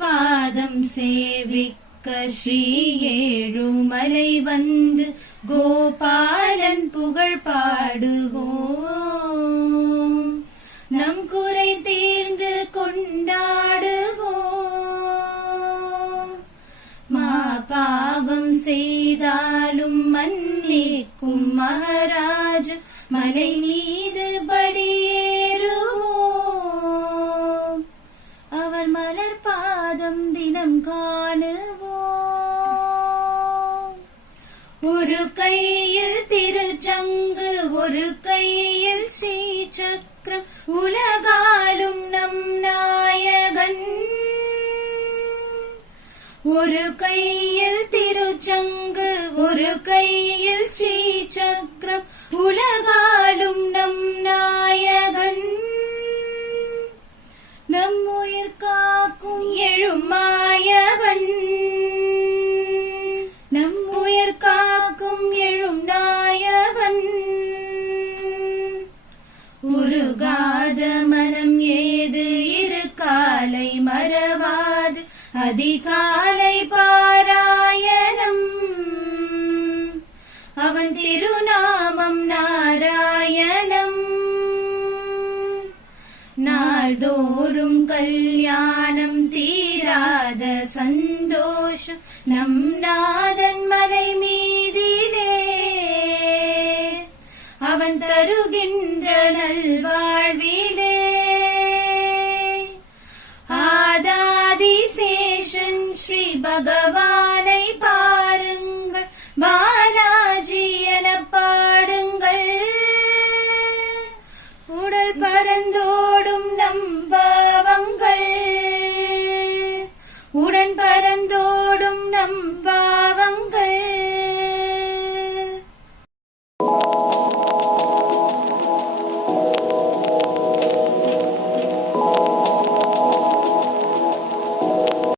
பாதம் சேவிக்க ஸ்ரீ ஏழுமலை வந்து கோபாலன் புகழ் பாடுவோம். நம் குறை தீர்ந்து கொண்டாடுவோம். மா பாவம் செய்தாலும் மன்னிக்கும் மகாராஜ் மலை நீ தினம் தினம் காணுவோம். ஒரு கையில் திருச்சங்கு ஒரு கையில் ஸ்ரீசக்கரம் உலகாலும் நம் நாயகன். ஒரு கையில் திருச்சங்கு ஒரு கையில் ஸ்ரீசக்கரம் உலக அதிகாலை பாராயணம். அவன் திருநாமம் நாராயணம். நாள்தோறும் கல்யாணம் தீராத சந்தோஷம் நம் நாதன் மலை மீதிலே. அவன் தருகின்ற நல்வாழ்விலே ஸ்ரீ பகவானை பாருங்கள். பாலாஜி என பாடுங்கள். உடல் பரந்தோடும் நம் பாவங்கள் உடன் பரந்தோடும் நம்